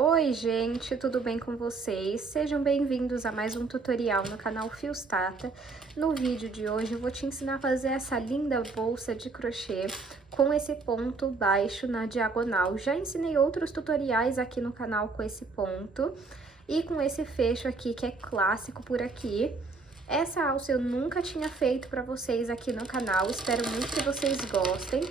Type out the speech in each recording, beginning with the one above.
Oi gente, tudo bem com vocês? Sejam bem-vindos a mais um tutorial no canal Fios Tata. No vídeo de hoje eu vou te ensinar a fazer essa linda bolsa de crochê com esse ponto baixo na diagonal. Já ensinei outros tutoriais aqui no canal com esse ponto e com esse fecho aqui que é clássico por aqui. Essa alça eu nunca tinha feito para vocês aqui no canal, espero muito que vocês gostem.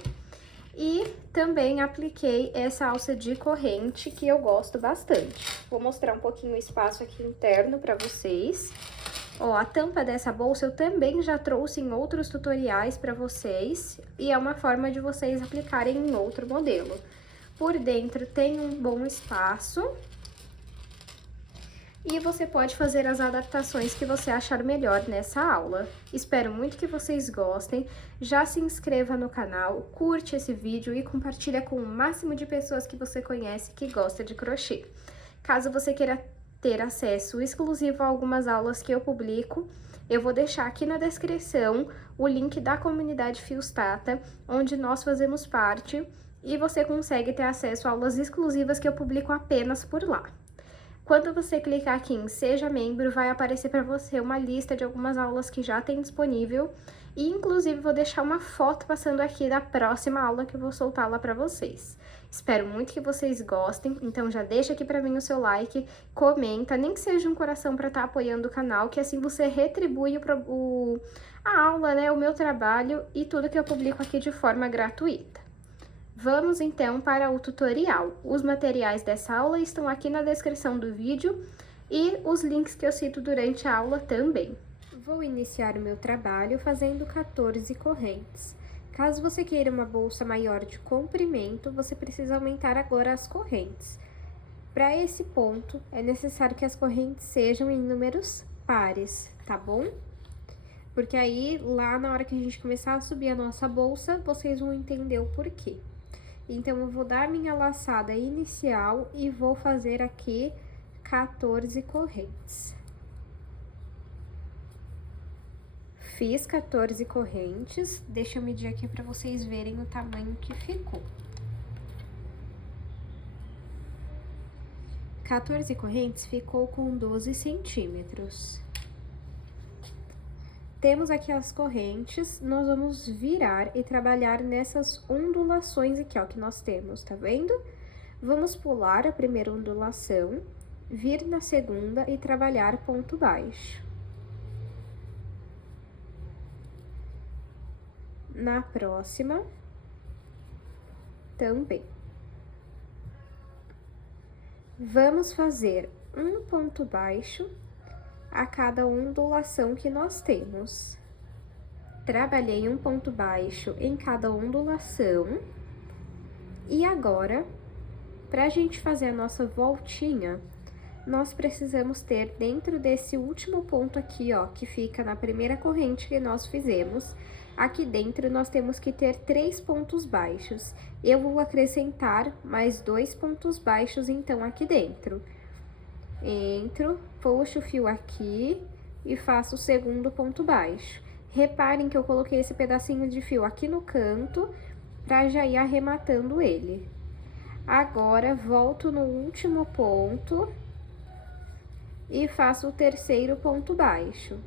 E também apliquei essa alça de corrente, que eu gosto bastante. Vou mostrar um pouquinho o espaço aqui interno para vocês. Ó, a tampa dessa bolsa eu também já trouxe em outros tutoriais para vocês, e é uma forma de vocês aplicarem em outro modelo. Por dentro tem um bom espaço. E você pode fazer as adaptações que você achar melhor nessa aula. Espero muito que vocês gostem. Já se inscreva no canal, curte esse vídeo e compartilha com o máximo de pessoas que você conhece que gosta de crochê. Caso você queira ter acesso exclusivo a algumas aulas que eu publico, eu vou deixar aqui na descrição o link da comunidade Fios Tata, onde nós fazemos parte, e você consegue ter acesso a aulas exclusivas que eu publico apenas por lá. Quando você clicar aqui em Seja Membro, vai aparecer para você uma lista de algumas aulas que já tem disponível. E, inclusive, vou deixar uma foto passando aqui da próxima aula que eu vou soltar lá para vocês. Espero muito que vocês gostem, então já deixa aqui para mim o seu like, comenta, nem que seja um coração para estar apoiando o canal, que assim você retribui a aula, né, o meu trabalho e tudo que eu publico aqui de forma gratuita. Vamos então para o tutorial. Os materiais dessa aula estão aqui na descrição do vídeo e os links que eu cito durante a aula também. Vou iniciar o meu trabalho fazendo 14 correntes. Caso você queira uma bolsa maior de comprimento, você precisa aumentar agora as correntes. Para esse ponto, é necessário que as correntes sejam em números pares, tá bom? Porque aí, lá na hora que a gente começar a subir a nossa bolsa, vocês vão entender o porquê. Então, eu vou dar minha laçada inicial e vou fazer aqui 14 correntes. Fiz 14 correntes, deixa eu medir aqui para vocês verem o tamanho que ficou. 14 correntes ficou com 12 centímetros. Temos aqui as correntes, nós vamos virar e trabalhar nessas ondulações aqui, ó, que nós temos, tá vendo? Vamos pular a primeira ondulação, vir na segunda e trabalhar ponto baixo. Na próxima, também. Vamos fazer um ponto baixo a cada ondulação que nós temos. Trabalhei um ponto baixo em cada ondulação. E agora, pra gente fazer a nossa voltinha, nós precisamos ter dentro desse último ponto aqui, ó, que fica na primeira corrente que nós fizemos, aqui dentro nós temos que ter 3 pontos baixos. Eu vou acrescentar mais 2 pontos baixos, então, aqui dentro. Entro, puxo o fio aqui e faço o segundo ponto baixo. Reparem que eu coloquei esse pedacinho de fio aqui no canto pra já ir arrematando ele. Agora, volto no último ponto e faço o terceiro ponto baixo.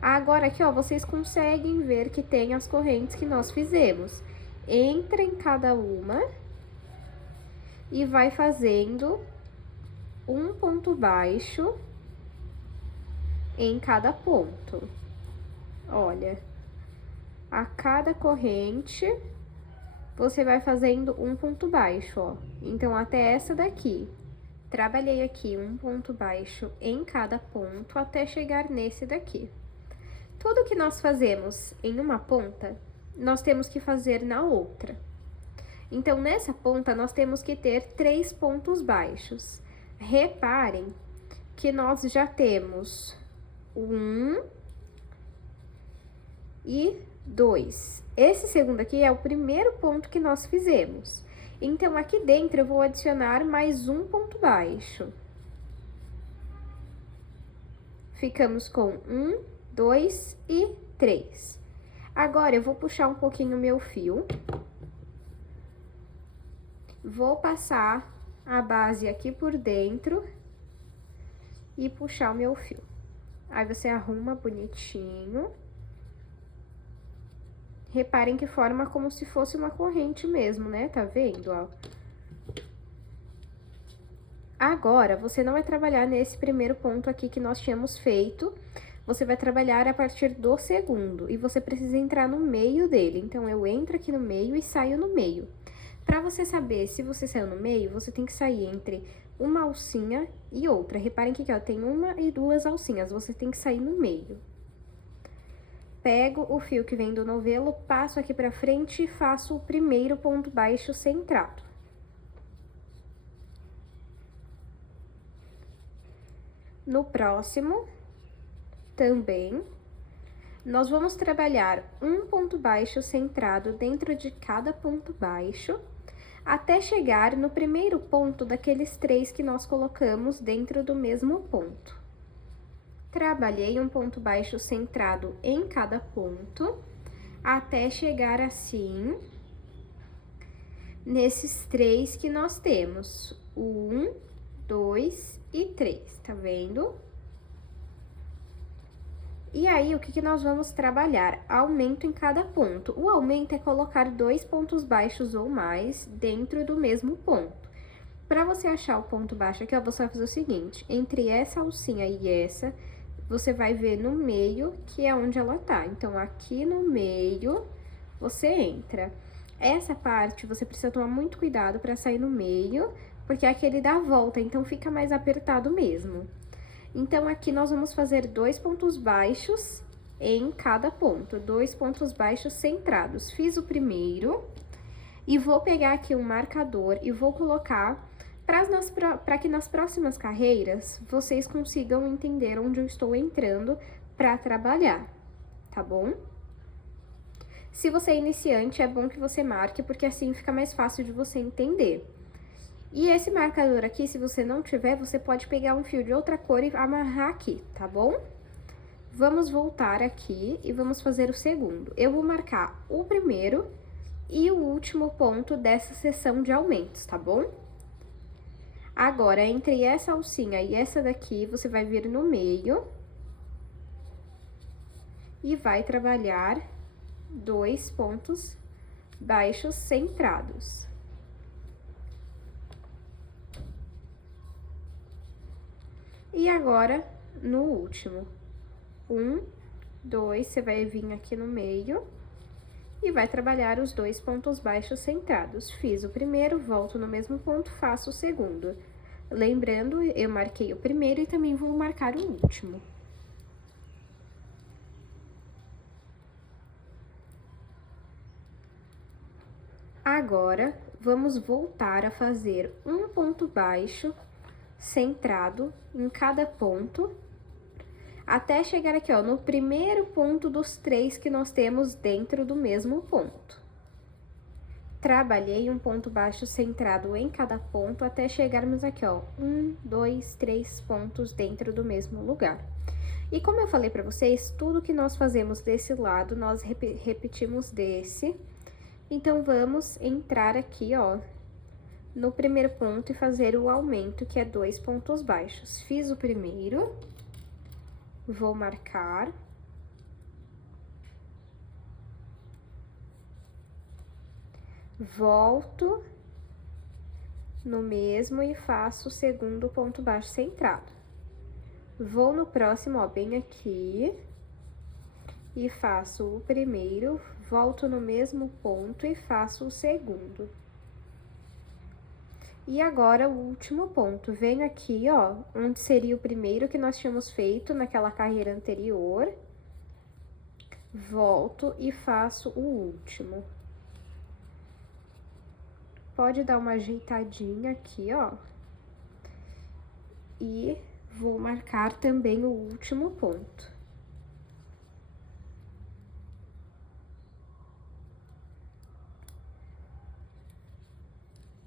Agora, aqui, ó, vocês conseguem ver que tem as correntes que nós fizemos. Entra em cada uma e vai fazendo um ponto baixo em cada ponto. Olha, a cada corrente, você vai fazendo um ponto baixo, ó. Então, até essa daqui. Trabalhei aqui um ponto baixo em cada ponto até chegar nesse daqui. Tudo que nós fazemos em uma ponta, nós temos que fazer na outra. Então, nessa ponta, nós temos que ter 3 pontos baixos. Reparem que nós já temos 1 e 2. Esse segundo aqui é o primeiro ponto que nós fizemos. Então, aqui dentro eu vou adicionar mais um ponto baixo. Ficamos com 1, 2 e 3. Agora, eu vou puxar um pouquinho o meu fio. Vou passar a base aqui por dentro e puxar o meu fio. Aí, você arruma bonitinho. Reparem que forma como se fosse uma corrente mesmo, né? Tá vendo, ó? Agora, você não vai trabalhar nesse primeiro ponto aqui que nós tínhamos feito. Você vai trabalhar a partir do segundo. E você precisa entrar no meio dele. Então, eu entro aqui no meio e saio no meio. Pra você saber se você saiu no meio, você tem que sair entre uma alcinha e outra. Reparem que aqui, ó, tem uma e duas alcinhas. Você tem que sair no meio. Pego o fio que vem do novelo, passo aqui pra frente e faço o primeiro ponto baixo centrado. No próximo, também, nós vamos trabalhar um ponto baixo centrado dentro de cada ponto baixo, até chegar no primeiro ponto daqueles 3 que nós colocamos dentro do mesmo ponto. Trabalhei um ponto baixo centrado em cada ponto, até chegar assim, nesses 3 que nós temos, 1, 2 e 3, tá vendo? E aí, o que nós vamos trabalhar? Aumento em cada ponto. O aumento é colocar 2 pontos baixos ou mais dentro do mesmo ponto. Para você achar o ponto baixo aqui, ó, você vai fazer o seguinte, entre essa alcinha e essa, você vai ver no meio, que é onde ela tá. Então, aqui no meio, você entra. Essa parte, você precisa tomar muito cuidado para sair no meio, porque aqui ele dá a volta, então fica mais apertado mesmo. Então, aqui nós vamos fazer 2 pontos baixos em cada ponto, 2 pontos baixos centrados. Fiz o primeiro e vou pegar aqui um marcador e vou colocar para que nas próximas carreiras vocês consigam entender onde eu estou entrando para trabalhar, tá bom? Se você é iniciante, é bom que você marque, porque assim fica mais fácil de você entender. E esse marcador aqui, se você não tiver, você pode pegar um fio de outra cor e amarrar aqui, tá bom? Vamos voltar aqui e vamos fazer o segundo. Eu vou marcar o primeiro e o último ponto dessa seção de aumentos, tá bom? Agora, entre essa alcinha e essa daqui, você vai vir no meio e vai trabalhar 2 pontos baixos centrados. E agora, no último, 1, 2, você vai vir aqui no meio e vai trabalhar os 2 pontos baixos centrados. Fiz o primeiro, volto no mesmo ponto, faço o segundo. Lembrando, eu marquei o primeiro e também vou marcar o último. Agora, vamos voltar a fazer um ponto baixo centrado em cada ponto, até chegar aqui, ó, no primeiro ponto dos 3 que nós temos dentro do mesmo ponto. Trabalhei um ponto baixo centrado em cada ponto, até chegarmos aqui, ó, 1, 2, 3 pontos dentro do mesmo lugar. E como eu falei pra vocês, tudo que nós fazemos desse lado, nós repetimos desse. Então, vamos entrar aqui, ó, no primeiro ponto e fazer o aumento, que é 2 pontos baixos. Fiz o primeiro, vou marcar. Volto no mesmo e faço o segundo ponto baixo centrado. Vou no próximo, ó, bem aqui, e faço o primeiro, volto no mesmo ponto e faço o segundo. E agora, o último ponto, venho aqui, ó, onde seria o primeiro que nós tínhamos feito naquela carreira anterior, volto e faço o último. Pode dar uma ajeitadinha aqui, ó, e vou marcar também o último ponto.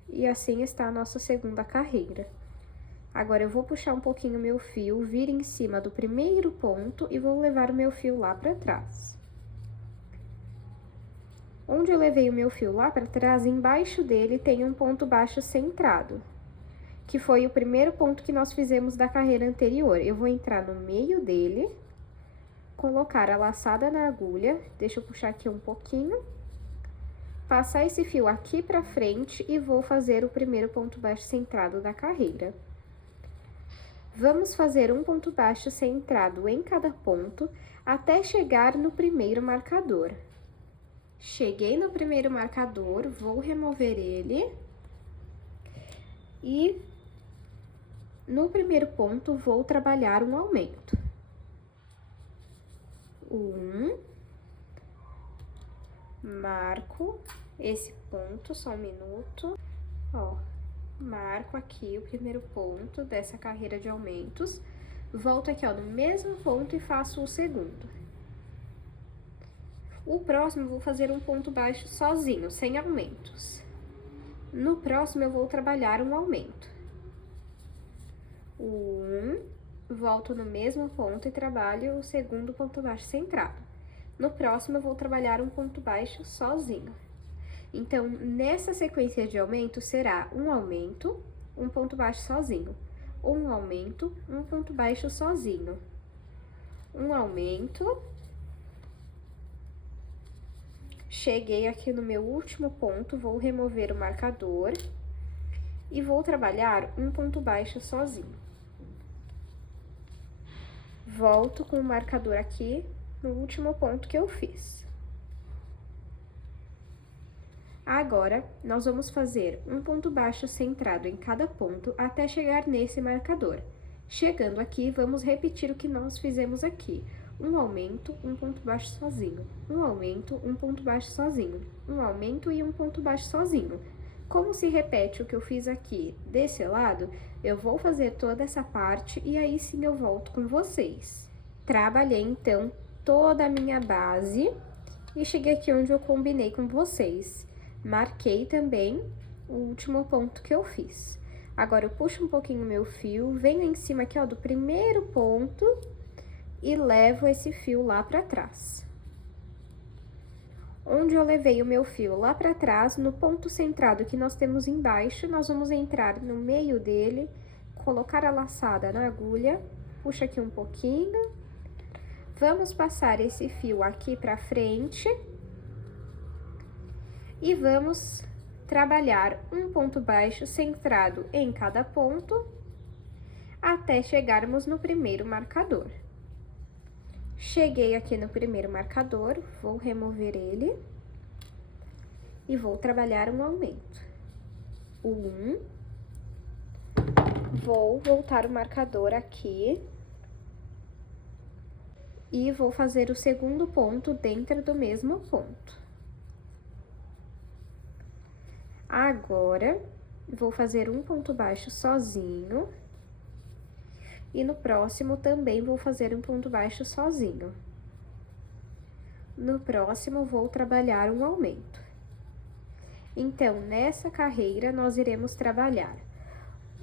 E assim está a nossa segunda carreira. Agora, eu vou puxar um pouquinho meu fio, vir em cima do primeiro ponto e vou levar o meu fio lá pra trás. Onde eu levei o meu fio lá pra trás, embaixo dele tem um ponto baixo centrado. que foi o primeiro ponto que nós fizemos da carreira anterior. Eu vou entrar no meio dele, colocar a laçada na agulha, deixa eu puxar aqui um pouquinho, passar esse fio aqui pra frente e vou fazer o primeiro ponto baixo centrado da carreira. Vamos fazer um ponto baixo centrado em cada ponto, até chegar no primeiro marcador. Cheguei no primeiro marcador, vou remover ele. E no primeiro ponto, vou trabalhar um aumento. Marco esse ponto, só um minuto. Ó, marco aqui o primeiro ponto dessa carreira de aumentos. Volto aqui, ó, no mesmo ponto e faço o segundo. O próximo, eu vou fazer um ponto baixo sozinho, sem aumentos. No próximo, eu vou trabalhar um aumento. Volto no mesmo ponto e trabalho o segundo ponto baixo centrado. No próximo, eu vou trabalhar um ponto baixo sozinho. Então, nessa sequência de aumento, será um aumento, um ponto baixo sozinho. Um aumento, um ponto baixo sozinho. Um aumento. Cheguei aqui no meu último ponto, vou remover o marcador e vou trabalhar um ponto baixo sozinho. Volto com o marcador aqui no último ponto que eu fiz. Agora, nós vamos fazer um ponto baixo centrado em cada ponto até chegar nesse marcador. Chegando aqui, vamos repetir o que nós fizemos aqui. Um aumento, um ponto baixo sozinho. Um aumento, um ponto baixo sozinho. Um aumento e um ponto baixo sozinho. Como se repete o que eu fiz aqui desse lado, eu vou fazer toda essa parte e aí sim eu volto com vocês. Trabalhei, então, toda a minha base e cheguei aqui onde eu combinei com vocês. Marquei também o último ponto que eu fiz. Agora, eu puxo um pouquinho o meu fio, venho em cima aqui, ó, do primeiro ponto e levo esse fio lá pra trás. Onde eu levei o meu fio lá pra trás, no ponto centrado que nós temos embaixo, nós vamos entrar no meio dele, colocar a laçada na agulha, puxa aqui um pouquinho, vamos passar esse fio aqui pra frente e vamos trabalhar um ponto baixo centrado em cada ponto até chegarmos no primeiro marcador. Cheguei aqui no primeiro marcador, vou remover ele e vou trabalhar um aumento. Vou voltar o marcador aqui e vou fazer o segundo ponto dentro do mesmo ponto. Agora, vou fazer um ponto baixo sozinho. E no próximo também vou fazer um ponto baixo sozinho. No próximo, vou trabalhar um aumento. Então, nessa carreira, nós iremos trabalhar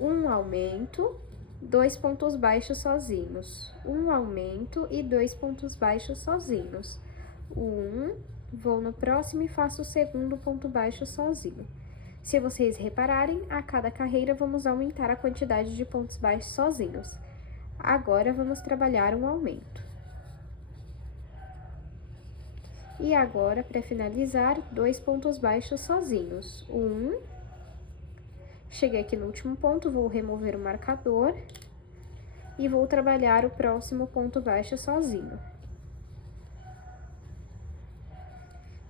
um aumento, 2 pontos baixos sozinhos. Um aumento e 2 pontos baixos sozinhos. Vou no próximo e faço o segundo ponto baixo sozinho. Se vocês repararem, a cada carreira vamos aumentar a quantidade de pontos baixos sozinhos. Agora, vamos trabalhar um aumento. E agora, para finalizar, 2 pontos baixos sozinhos. Cheguei aqui no último ponto, vou remover o marcador e vou trabalhar o próximo ponto baixo sozinho.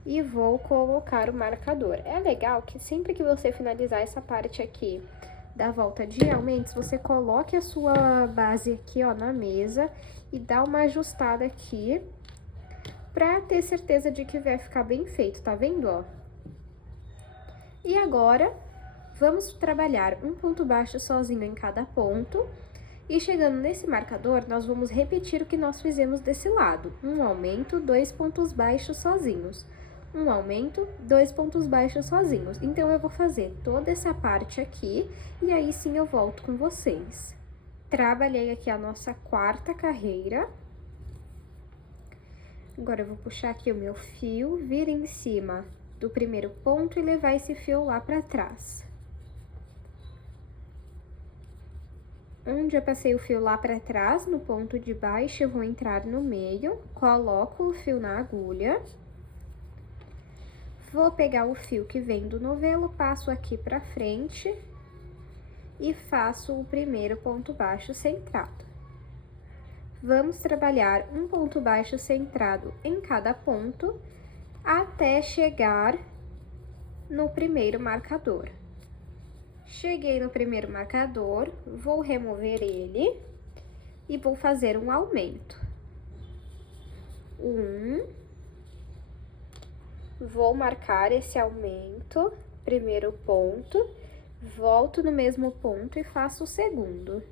E vou colocar o marcador. É legal que sempre que você finalizar essa parte aqui da volta de aumentos, você coloque a sua base aqui, ó, na mesa e dá uma ajustada aqui pra ter certeza de que vai ficar bem feito, tá vendo, ó? E agora, vamos trabalhar um ponto baixo sozinho em cada ponto e chegando nesse marcador, nós vamos repetir o que nós fizemos desse lado. Um aumento, 2 pontos baixos sozinhos. Um aumento, 2 pontos baixos sozinhos. Então, eu vou fazer toda essa parte aqui e aí sim eu volto com vocês. Trabalhei aqui a nossa quarta carreira. Agora, eu vou puxar aqui o meu fio, vir em cima do primeiro ponto e levar esse fio lá pra trás. onde eu passei o fio lá pra trás, no ponto de baixo, eu vou entrar no meio, coloco o fio na agulha. Vou pegar o fio que vem do novelo, passo aqui pra frente e faço o primeiro ponto baixo centrado. Vamos trabalhar um ponto baixo centrado em cada ponto, até chegar no primeiro marcador. Cheguei no primeiro marcador, vou remover ele e vou fazer um aumento. Vou marcar esse aumento, primeiro ponto, volto no mesmo ponto e faço o segundo.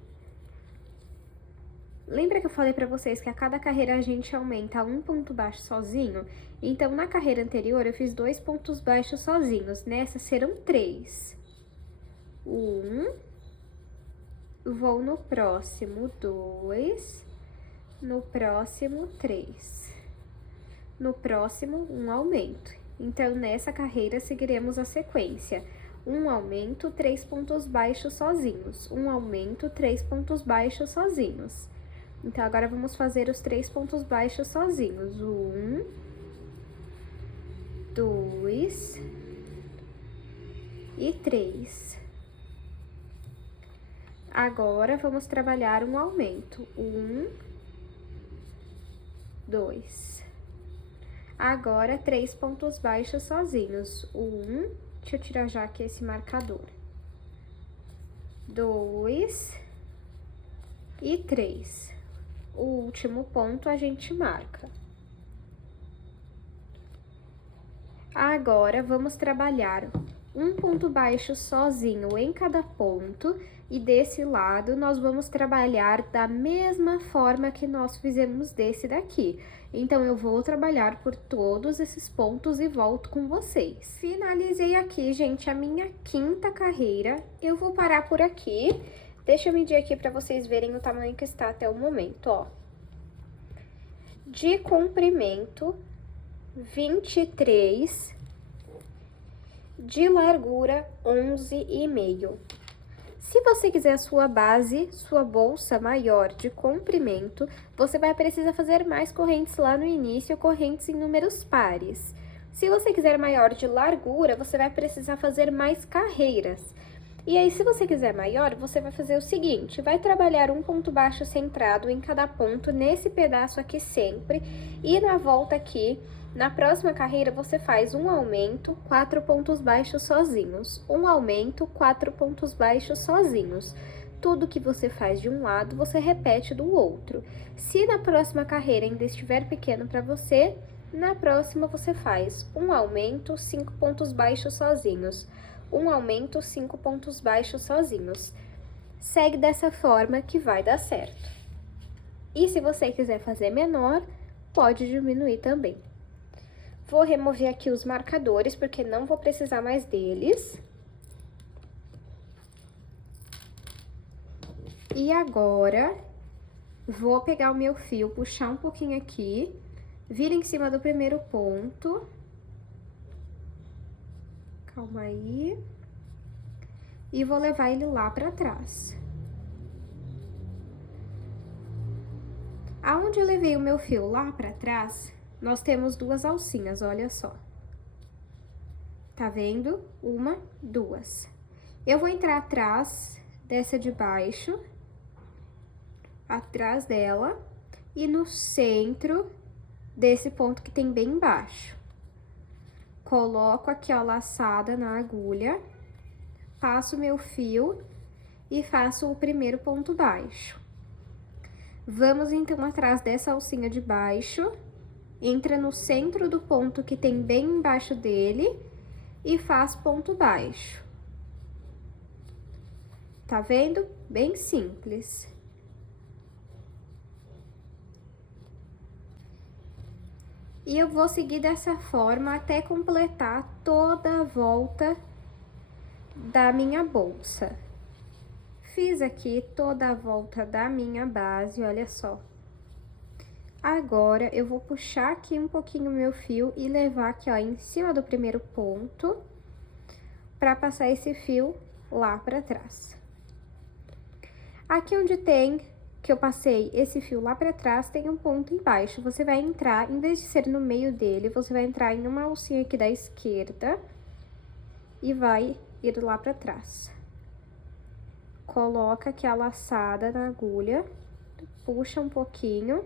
Lembra que eu falei pra vocês que a cada carreira a gente aumenta um ponto baixo sozinho? Então, na carreira anterior, eu fiz 2 pontos baixos sozinhos, nessa serão 3. Vou no próximo 2, no próximo 3, no próximo um aumento. Então, nessa carreira, seguiremos a sequência. Um aumento, 3 pontos baixos sozinhos. Um aumento, 3 pontos baixos sozinhos. Então, agora vamos fazer os 3 pontos baixos sozinhos. 1, 2 e 3. Agora, vamos trabalhar um aumento. 1, 2. Agora, 3 pontos baixos sozinhos. 1, deixa eu tirar já aqui esse marcador. 2 e 3. O último ponto a gente marca. Agora, vamos trabalhar um ponto baixo sozinho em cada ponto, e desse lado nós vamos trabalhar da mesma forma que nós fizemos desse daqui. Então, eu vou trabalhar por todos esses pontos e volto com vocês. Finalizei aqui, gente, a minha 5ª carreira. Eu vou parar por aqui. Deixa eu medir aqui para vocês verem o tamanho que está até o momento, ó. De comprimento, 23, de largura, 11,5. Se você quiser a sua base, sua bolsa maior de comprimento, você vai precisar fazer mais correntes lá no início, correntes em números pares. Se você quiser maior de largura, você vai precisar fazer mais carreiras. E aí, se você quiser maior, você vai fazer o seguinte, vai trabalhar um ponto baixo centrado em cada ponto, nesse pedaço aqui sempre, e na volta aqui, na próxima carreira, você faz um aumento, 4 pontos baixos sozinhos. Um aumento, 4 pontos baixos sozinhos. Tudo que você faz de um lado, você repete do outro. Se na próxima carreira ainda estiver pequeno para você, na próxima você faz um aumento, 5 pontos baixos sozinhos. Um aumento, 5 pontos baixos sozinhos. Segue dessa forma que vai dar certo. E se você quiser fazer menor, pode diminuir também. Vou remover aqui os marcadores, porque não vou precisar mais deles. E agora, vou pegar o meu fio, puxar um pouquinho aqui, vir em cima do primeiro ponto. Calma aí. E vou levar ele lá pra trás. Aonde eu levei o meu fio lá pra trás, nós temos 2 alcinhas, olha só. Tá vendo? 1, 2. Eu vou entrar atrás dessa de baixo, atrás dela, e no centro desse ponto que tem bem embaixo. Coloco aqui, ó, laçada na agulha, passo meu fio e faço o primeiro ponto baixo. Vamos, então, atrás dessa alcinha de baixo, entra no centro do ponto que tem bem embaixo dele e faz ponto baixo. Tá vendo? Bem simples. E eu vou seguir dessa forma até completar toda a volta da minha bolsa. Fiz aqui toda a volta da minha base, olha só. Agora, eu vou puxar aqui um pouquinho o meu fio e levar aqui, ó, em cima do primeiro ponto, pra passar esse fio lá pra trás. Aqui onde tem, que eu passei esse fio lá pra trás, tem um ponto embaixo. Você vai entrar, em vez de ser no meio dele, você vai entrar em uma alcinha aqui da esquerda e vai ir lá pra trás. Coloca aqui a laçada na agulha, puxa um pouquinho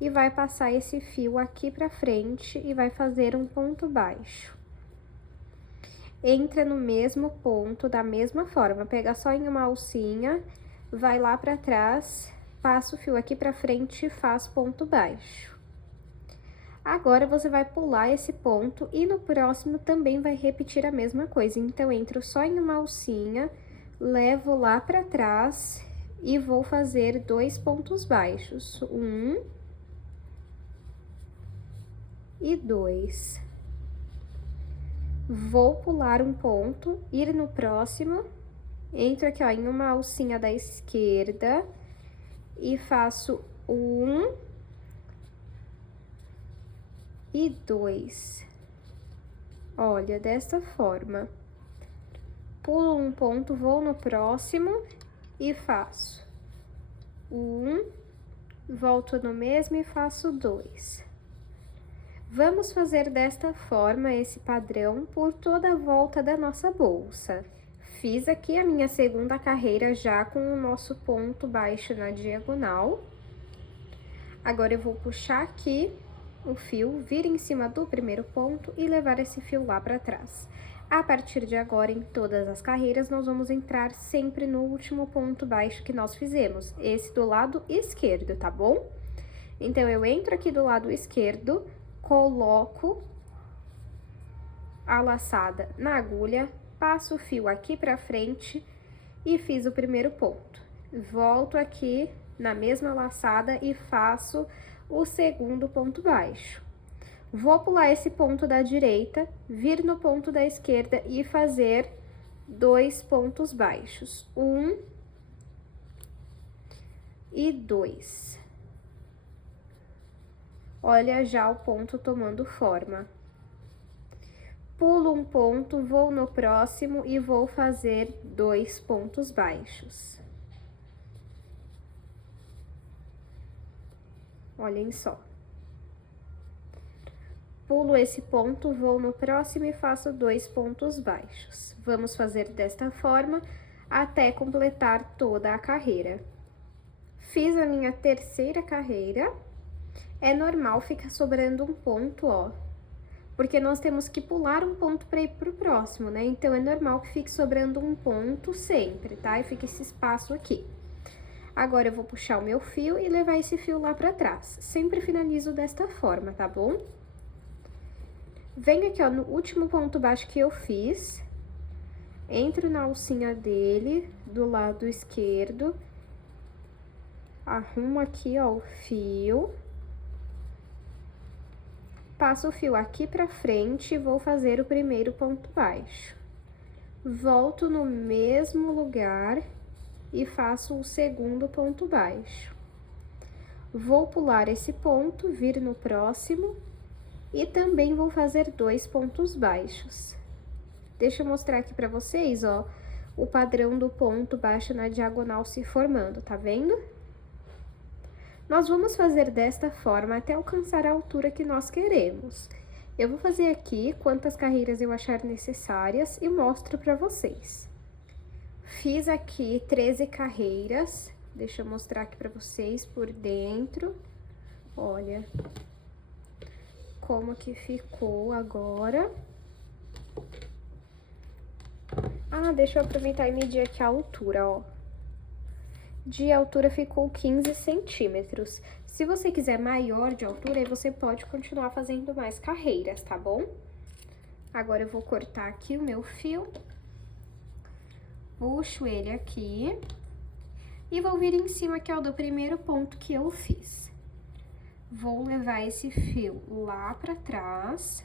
e vai passar esse fio aqui pra frente e vai fazer um ponto baixo. Entra no mesmo ponto, da mesma forma, pega só em uma alcinha, vai lá pra trás, passa o fio aqui pra frente e faz ponto baixo. Agora, você vai pular esse ponto e no próximo também vai repetir a mesma coisa. Então, entro só em uma alcinha, levo lá pra trás e vou fazer 2 pontos baixos. 1 e 2. Vou pular um ponto, ir no próximo, entro aqui, ó, em uma alcinha da esquerda e faço 1 e 2. Olha, dessa forma. Pulo um ponto, vou no próximo e faço 1, volto no mesmo e faço 2. Vamos fazer desta forma esse padrão por toda a volta da nossa bolsa. Fiz aqui a minha segunda carreira já com o nosso ponto baixo na diagonal. Agora, eu vou puxar aqui o fio, vir em cima do primeiro ponto e levar esse fio lá para trás. A partir de agora, em todas as carreiras, nós vamos entrar sempre no último ponto baixo que nós fizemos, esse do lado esquerdo, tá bom? Então, eu entro aqui do lado esquerdo, coloco a laçada na agulha, passo o fio aqui pra frente e fiz o primeiro ponto. Volto aqui na mesma laçada e faço o segundo ponto baixo. Vou pular esse ponto da direita, vir no ponto da esquerda e fazer 2 pontos baixos. 1 e 2. Olha já o ponto tomando forma. Pulo um ponto, vou no próximo e vou fazer 2 pontos baixos. Olhem só. Pulo esse ponto, vou no próximo e faço 2 pontos baixos. Vamos fazer desta forma até completar toda a carreira. Fiz a minha terceira carreira. É normal ficar sobrando um ponto, ó, porque nós temos que pular um ponto para ir pro próximo, né? Então, é normal que fique sobrando um ponto sempre, tá? E fica esse espaço aqui. Agora, eu vou puxar o meu fio e levar esse fio lá pra trás. Sempre finalizo desta forma, tá bom? Venho aqui, ó, no último ponto baixo que eu fiz, entro na alcinha dele, do lado esquerdo, arrumo aqui, ó, o fio, passo o fio aqui pra frente e vou fazer o primeiro ponto baixo. Volto no mesmo lugar e faço o segundo ponto baixo. Vou pular esse ponto, vir no próximo e também vou fazer 2 pontos baixos. Deixa eu mostrar aqui pra vocês, ó, o padrão do ponto baixo na diagonal se formando, tá vendo? Nós vamos fazer desta forma até alcançar a altura que nós queremos. Eu vou fazer aqui quantas carreiras eu achar necessárias e mostro pra vocês. Fiz aqui 13 carreiras, deixa eu mostrar aqui pra vocês por dentro. Olha como que ficou agora. Ah, deixa eu aproveitar e medir aqui a altura, ó. De altura ficou 15 centímetros. Se você quiser maior de altura, aí você pode continuar fazendo mais carreiras, tá bom? Agora, eu vou cortar aqui o meu fio. Puxo ele aqui. E vou vir em cima, que é o do primeiro ponto que eu fiz. Vou levar esse fio lá pra trás.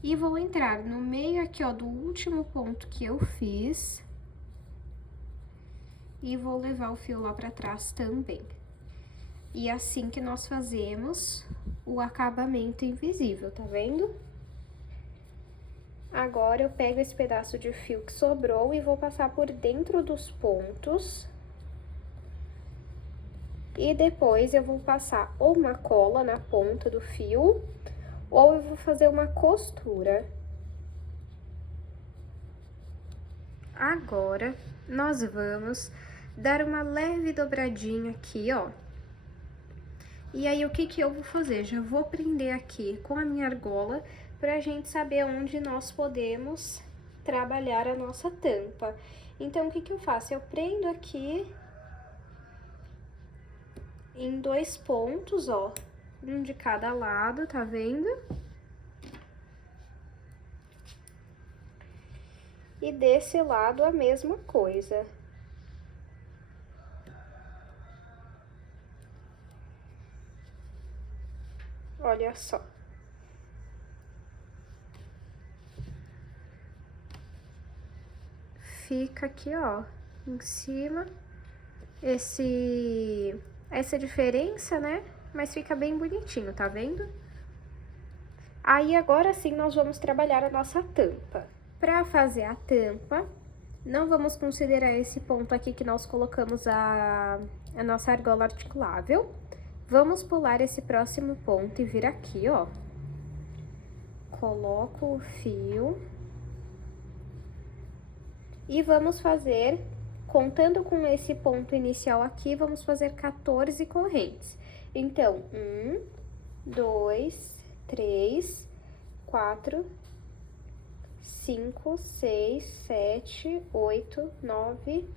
E vou entrar no meio aqui, ó, do último ponto que eu fiz. E vou levar o fio lá pra trás também. E assim que nós fazemos o acabamento invisível, tá vendo? Agora, eu pego esse pedaço de fio que sobrou e vou passar por dentro dos pontos. E depois eu vou passar ou uma cola na ponta do fio, ou eu vou fazer uma costura. Agora, nós vamos dar uma leve dobradinha aqui, ó. E aí, o que que eu vou fazer? Já vou prender aqui com a minha argola pra gente saber onde nós podemos trabalhar a nossa tampa. Então, o que que eu faço? Eu prendo aqui em 2 pontos, ó, um de cada lado, tá vendo? E desse lado a mesma coisa. Olha só. Fica aqui, ó, em cima, essa diferença, né? Mas fica bem bonitinho, tá vendo? Aí, agora sim, nós vamos trabalhar a nossa tampa. Pra fazer a tampa, não vamos considerar esse ponto aqui que nós colocamos a nossa argola articulável. Vamos pular esse próximo ponto e vir aqui, ó. Coloco o fio. E vamos fazer, contando com esse ponto inicial aqui, vamos fazer 14 correntes. Então, 1, 2, 3, 4, 5, 6, 7, 8, 9,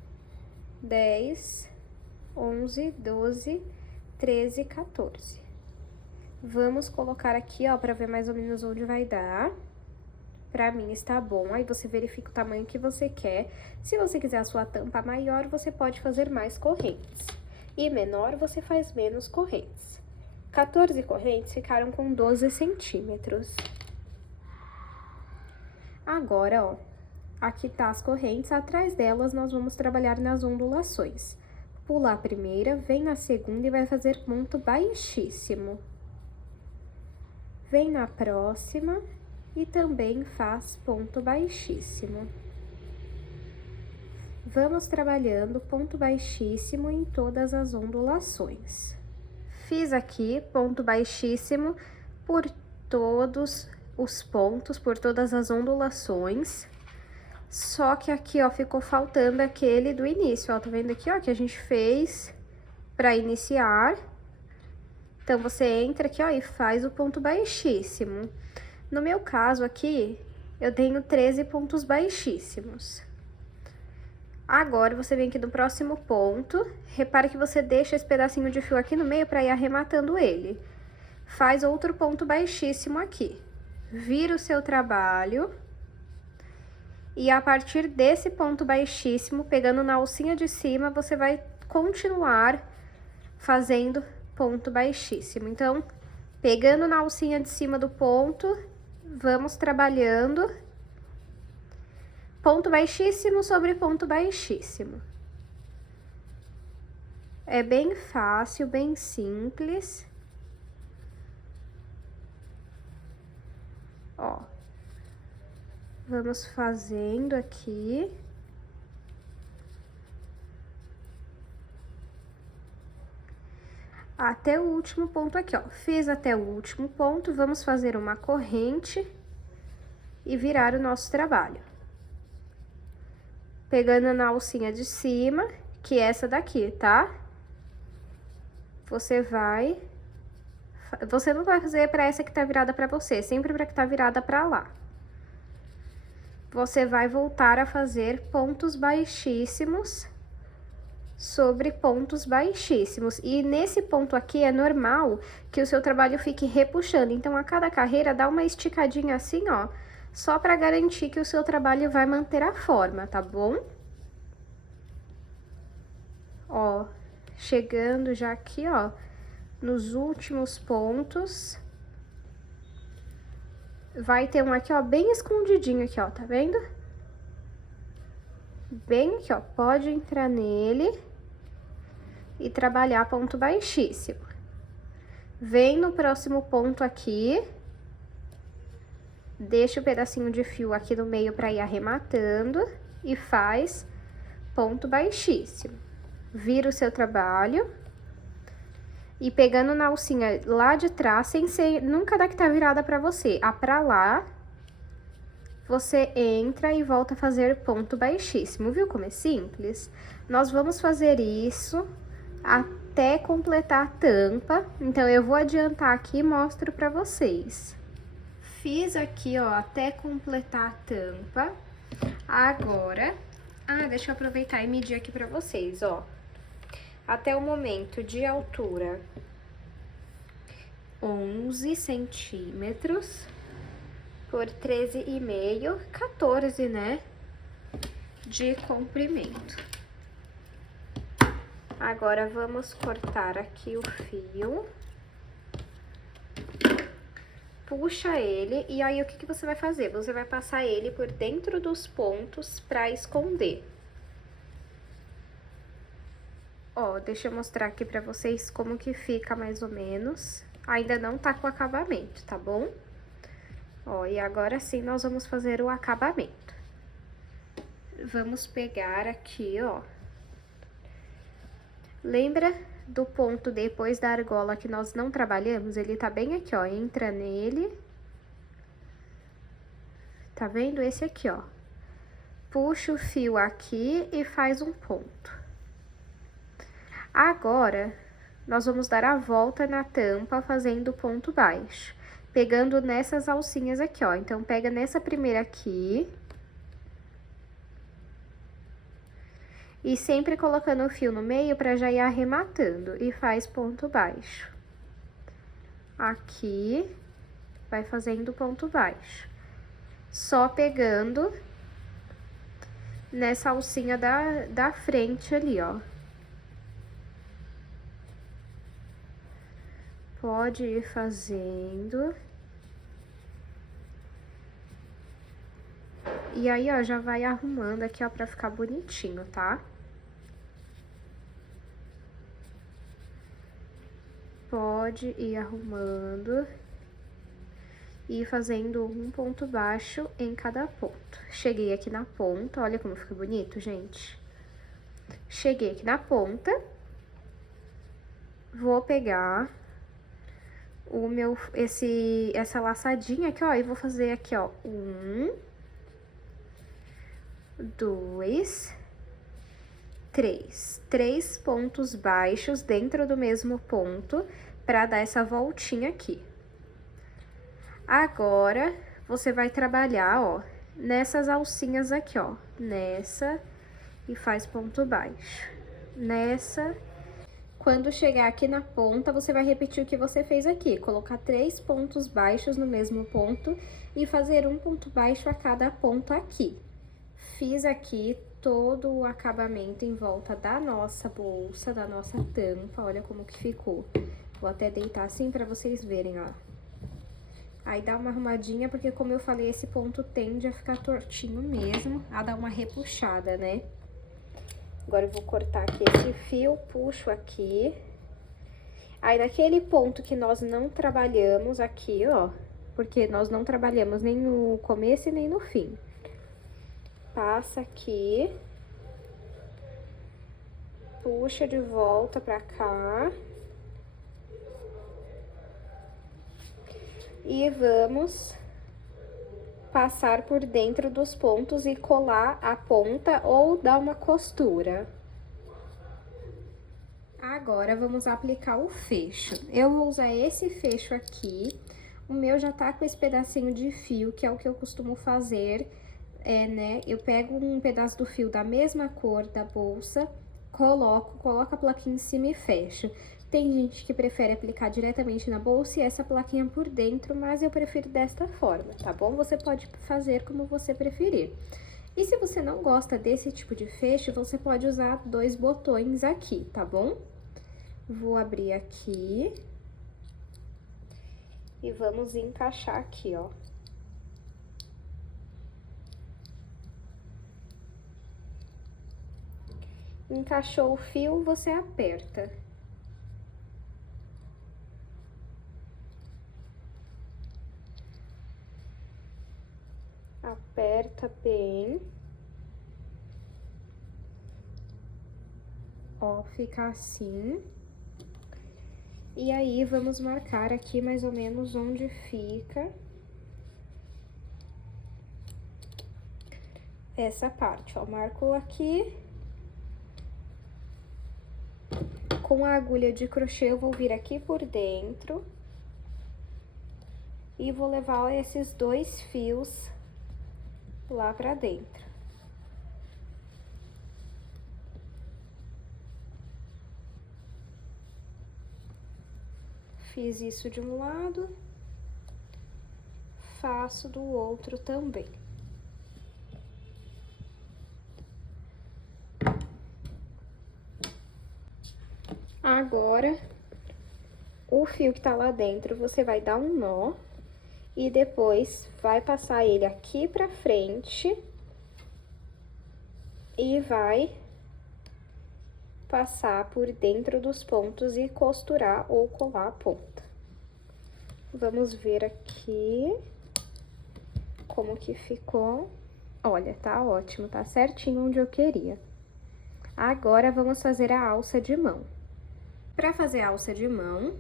10, 11, 12, 13, 14. Vamos colocar aqui, ó, pra ver mais ou menos onde vai dar. Pra mim está bom, aí você verifica o tamanho que você quer. Se você quiser a sua tampa maior, você pode fazer mais correntes. E menor, você faz menos correntes. 14 correntes ficaram com 12 centímetros. Agora, ó, aqui tá as correntes, atrás delas nós vamos trabalhar nas ondulações. Pula a primeira, vem na segunda e vai fazer ponto baixíssimo. Vem na próxima e também faz ponto baixíssimo. Vamos trabalhando ponto baixíssimo em todas as ondulações. Fiz aqui ponto baixíssimo por todos os pontos, por todas as ondulações. Só que aqui, ó, ficou faltando aquele do início, ó, tá vendo aqui, ó, que a gente fez pra iniciar. Então, você entra aqui, ó, e faz o ponto baixíssimo. No meu caso aqui, eu tenho 13 pontos baixíssimos. Agora, você vem aqui no próximo ponto, repare que você deixa esse pedacinho de fio aqui no meio para ir arrematando ele. Faz outro ponto baixíssimo aqui. Vira o seu trabalho. E a partir desse ponto baixíssimo, pegando na alcinha de cima, você vai continuar fazendo ponto baixíssimo. Então, pegando na alcinha de cima do ponto, vamos trabalhando ponto baixíssimo sobre ponto baixíssimo. É bem fácil, bem simples. Ó, vamos fazendo aqui. Até o último ponto aqui, ó. Fiz até o último ponto, vamos fazer uma corrente e virar o nosso trabalho. Pegando na alcinha de cima, que é essa daqui, tá? Você não vai fazer pra essa que tá virada pra você, sempre pra que tá virada pra lá. Você vai voltar a fazer pontos baixíssimos sobre pontos baixíssimos. E nesse ponto aqui é normal que o seu trabalho fique repuxando. Então, a cada carreira, dá uma esticadinha assim, ó, só pra garantir que o seu trabalho vai manter a forma, tá bom? Ó, chegando já aqui, ó, nos últimos pontos. Vai ter um aqui, ó, bem escondidinho aqui, ó, tá vendo? Bem aqui, ó, pode entrar nele e trabalhar ponto baixíssimo. Vem no próximo ponto aqui, deixa o pedacinho de fio aqui no meio para ir arrematando e faz ponto baixíssimo. Vira o seu trabalho e pegando na alcinha lá de trás, sem ser nunca da que tá virada para você, a pra lá, você entra e volta a fazer ponto baixíssimo. Viu como é simples? Nós vamos fazer isso até completar a tampa, então eu vou adiantar aqui e mostro para vocês. Fiz aqui, ó, até completar a tampa. Agora, deixa eu aproveitar e medir aqui para vocês, ó. Até o momento de altura, 11 centímetros por 13,5, 14, né, de comprimento. Agora, vamos cortar aqui o fio. Puxa ele, e aí o que você vai fazer? Você vai passar ele por dentro dos pontos pra esconder. Ó, deixa eu mostrar aqui pra vocês como que fica mais ou menos. Ainda não tá com acabamento, tá bom? Ó, e agora sim nós vamos fazer o acabamento. Vamos pegar aqui, ó. Lembra do ponto depois da argola que nós não trabalhamos? Ele tá bem aqui, ó. Entra nele. Tá vendo? Esse aqui, ó. Puxa o fio aqui e faz um ponto. Agora, nós vamos dar a volta na tampa fazendo ponto baixo, pegando nessas alcinhas aqui, ó. Então, pega nessa primeira aqui. E sempre colocando o fio no meio pra já ir arrematando. E faz ponto baixo. Aqui, vai fazendo ponto baixo. Só pegando nessa alcinha da frente ali, ó. Pode ir fazendo. E aí, ó, já vai arrumando aqui, ó, pra ficar bonitinho, tá? Pode ir arrumando e fazendo um ponto baixo em cada ponto. Cheguei aqui na ponta, olha como fica bonito, gente. Cheguei aqui na ponta. Vou pegar essa laçadinha aqui, ó, e vou fazer aqui, ó, 1, 2, 3 pontos baixos dentro do mesmo ponto para dar essa voltinha aqui. Agora, você vai trabalhar, ó, nessas alcinhas aqui, ó, nessa e faz ponto baixo, nessa. Quando chegar aqui na ponta, você vai repetir o que você fez aqui, colocar 3 pontos baixos no mesmo ponto e fazer um ponto baixo a cada ponto aqui. Fiz aqui todo o acabamento em volta da nossa bolsa, da nossa tampa, olha como que ficou. Vou até deitar assim pra vocês verem, ó. Aí dá uma arrumadinha, porque como eu falei, esse ponto tende a ficar tortinho mesmo, a dar uma repuxada, né? Agora eu vou cortar aqui esse fio, puxo aqui. Aí, naquele ponto que nós não trabalhamos aqui, ó, porque nós não trabalhamos nem no começo e nem no fim. Passa aqui. Puxa de volta pra cá. E vamos passar por dentro dos pontos e colar a ponta ou dar uma costura. Agora, vamos aplicar o fecho. Eu vou usar esse fecho aqui. O meu já tá com esse pedacinho de fio, que é o que eu costumo fazer, né? Eu pego um pedaço do fio da mesma cor da bolsa, coloco a plaquinha em cima e fecho. Tem gente que prefere aplicar diretamente na bolsa e essa plaquinha por dentro, mas eu prefiro desta forma, tá bom? Você pode fazer como você preferir. E se você não gosta desse tipo de fecho, você pode usar 2 botões aqui, tá bom? Vou abrir aqui e vamos encaixar aqui, ó. Encaixou o fio, você aperta. aperta bem. Ó, fica assim. E aí, vamos marcar aqui mais ou menos onde fica essa parte, ó. Marcou aqui. Com a agulha de crochê, eu vou vir aqui por dentro. E vou levar esses 2 fios lá pra dentro. Fiz isso de um lado, faço do outro também. Agora, o fio que tá lá dentro, você vai dar um nó e depois vai passar ele aqui pra frente e vai passar por dentro dos pontos e costurar ou colar a ponta. Vamos ver aqui como que ficou. Olha, tá ótimo, tá certinho onde eu queria. Agora, vamos fazer a alça de mão. Para fazer a alça de mão,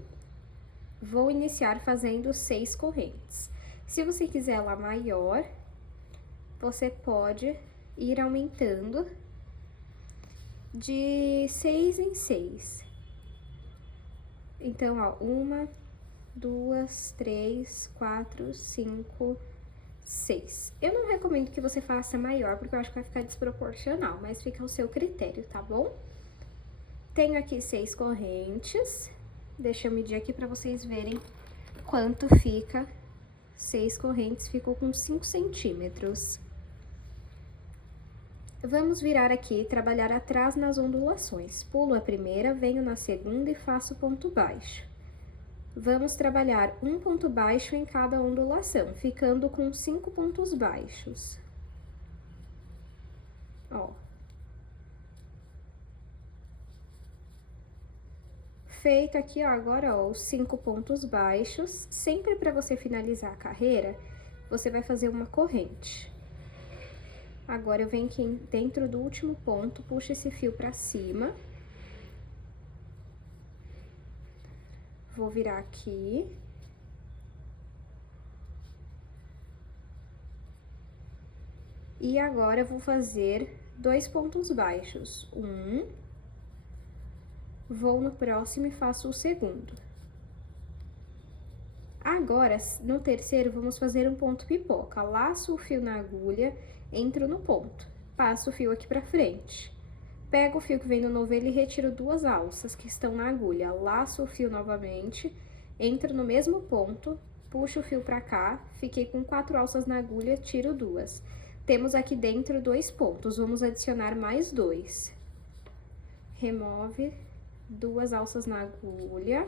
vou iniciar fazendo 6 correntes. Se você quiser ela maior, você pode ir aumentando de 6 em 6. Então, ó, 1, 2, 3, 4, 5, 6. Eu não recomendo que você faça maior, porque eu acho que vai ficar desproporcional, mas fica ao seu critério, tá bom? Tenho aqui 6 correntes. Deixa eu medir aqui pra vocês verem quanto fica. 6 correntes, ficou com 5 centímetros. Vamos virar aqui e trabalhar atrás nas ondulações. Pulo a primeira, venho na segunda e faço ponto baixo. Vamos trabalhar um ponto baixo em cada ondulação, ficando com 5 pontos baixos. Ó. Feito aqui, ó, agora, ó, os 5 pontos baixos. Sempre para você finalizar a carreira, você vai fazer uma corrente. Agora, eu venho aqui dentro do último ponto, puxo esse fio pra cima. Vou virar aqui. E agora, eu vou fazer 2 pontos baixos. Vou no próximo e faço o segundo. Agora, no terceiro, vamos fazer um ponto pipoca. Laço o fio na agulha, entro no ponto, passo o fio aqui pra frente. Pego o fio que vem no novelo e retiro 2 alças que estão na agulha. Laço o fio novamente, entro no mesmo ponto, puxo o fio pra cá, fiquei com 4 alças na agulha, tiro 2. Temos aqui dentro 2 pontos, vamos adicionar mais 2. Remove 2 alças na agulha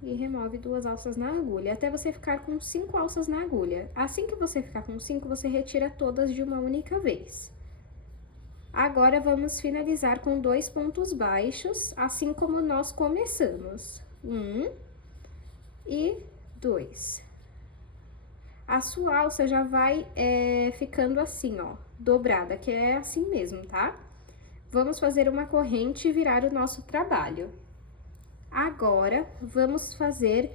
e remove 2 alças na agulha, até você ficar com 5 alças na agulha. Assim que você ficar com 5, você retira todas de uma única vez. Agora, vamos finalizar com 2 pontos baixos, assim como nós começamos. 1 e 2. A sua alça já vai ficando assim, ó, dobrada, que é assim mesmo, tá? Vamos fazer uma corrente e virar o nosso trabalho. Agora, vamos fazer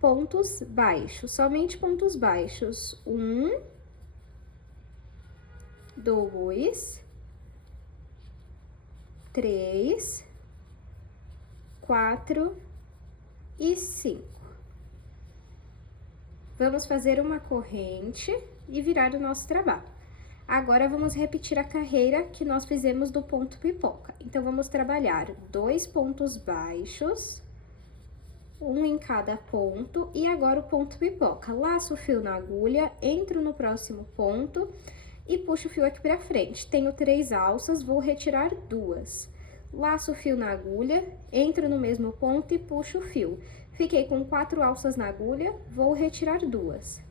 pontos baixos, somente pontos baixos. 1, 2, 3, 4 e 5. Vamos fazer uma corrente e virar o nosso trabalho. Agora, vamos repetir a carreira que nós fizemos do ponto pipoca. Então, vamos trabalhar 2 pontos baixos, um em cada ponto, e agora o ponto pipoca. Laço o fio na agulha, entro no próximo ponto e puxo o fio aqui pra frente. Tenho 3 alças, vou retirar 2. Laço o fio na agulha, entro no mesmo ponto e puxo o fio. Fiquei com 4 alças na agulha, vou retirar 2.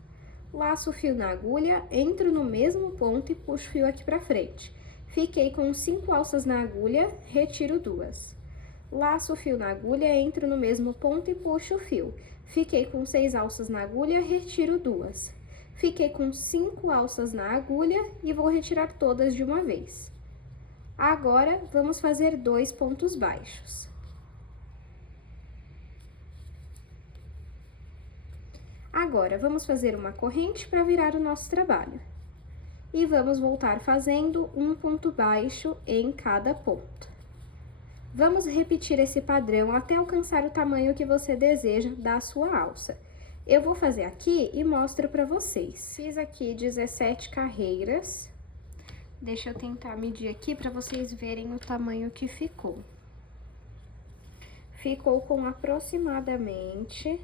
Laço o fio na agulha, entro no mesmo ponto e puxo o fio aqui pra frente. Fiquei com 5 alças na agulha, retiro 2. Laço o fio na agulha, entro no mesmo ponto e puxo o fio. Fiquei com 6 alças na agulha, retiro 2. Fiquei com 5 alças na agulha e vou retirar todas de uma vez. Agora, vamos fazer 2 pontos baixos. Agora, vamos fazer uma corrente para virar o nosso trabalho. E vamos voltar fazendo um ponto baixo em cada ponto. Vamos repetir esse padrão até alcançar o tamanho que você deseja da sua alça. Eu vou fazer aqui e mostro para vocês. Fiz aqui 17 carreiras. Deixa eu tentar medir aqui para vocês verem o tamanho que ficou. Ficou com aproximadamente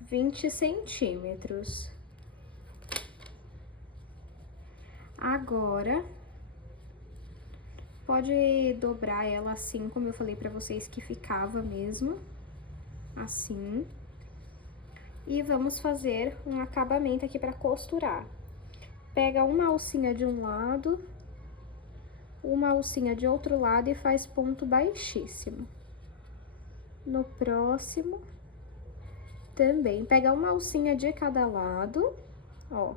20 centímetros. Agora, pode dobrar ela assim, como eu falei pra vocês que ficava mesmo, assim. E vamos fazer um acabamento aqui pra costurar. Pega uma alcinha de um lado, uma alcinha de outro lado e faz ponto baixíssimo. No próximo, também, pega uma alcinha de cada lado, ó.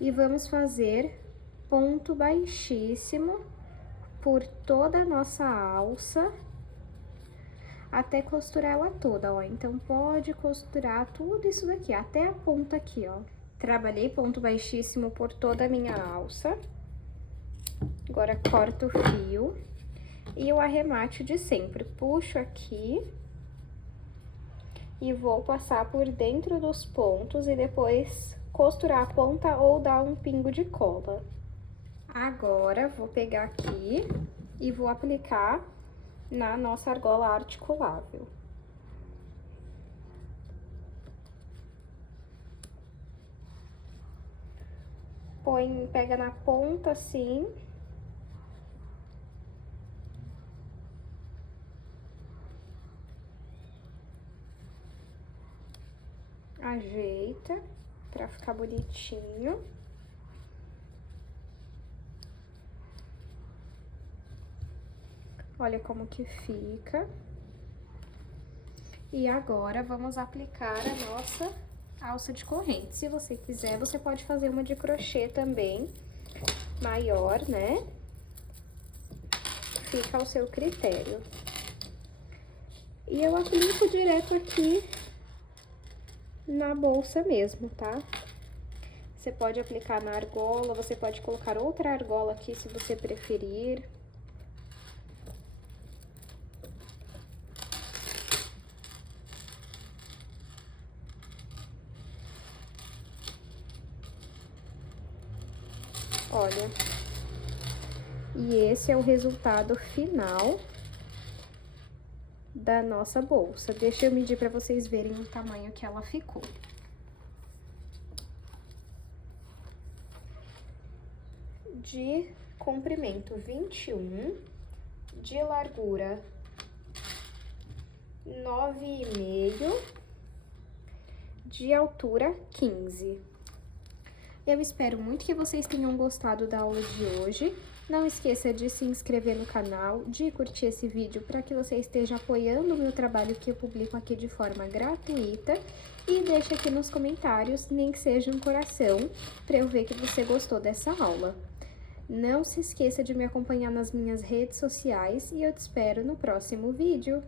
E vamos fazer ponto baixíssimo por toda a nossa alça, até costurar ela toda, ó. Então, pode costurar tudo isso daqui, até a ponta aqui, ó. Trabalhei ponto baixíssimo por toda a minha alça. Agora, corto o fio. E o arremate de sempre, puxo aqui e vou passar por dentro dos pontos e depois costurar a ponta ou dar um pingo de cola. Agora, vou pegar aqui e vou aplicar na nossa argola articulável. Pega na ponta assim. Ajeita pra ficar bonitinho. Olha como que fica. E agora, vamos aplicar a nossa alça de corrente. Se você quiser, você pode fazer uma de crochê também, maior, né? Fica ao seu critério. E eu aplico direto aqui na bolsa mesmo, tá? Você pode aplicar na argola, você pode colocar outra argola aqui se você preferir. Olha, e esse é o resultado final da nossa bolsa. Deixa eu medir para vocês verem o tamanho que ela ficou. De comprimento 21, de largura 9,5, de altura 15. Eu espero muito que vocês tenham gostado da aula de hoje. Não esqueça de se inscrever no canal, de curtir esse vídeo para que você esteja apoiando o meu trabalho que eu publico aqui de forma gratuita. E deixa aqui nos comentários, nem que seja um coração, para eu ver que você gostou dessa aula. Não se esqueça de me acompanhar nas minhas redes sociais e eu te espero no próximo vídeo.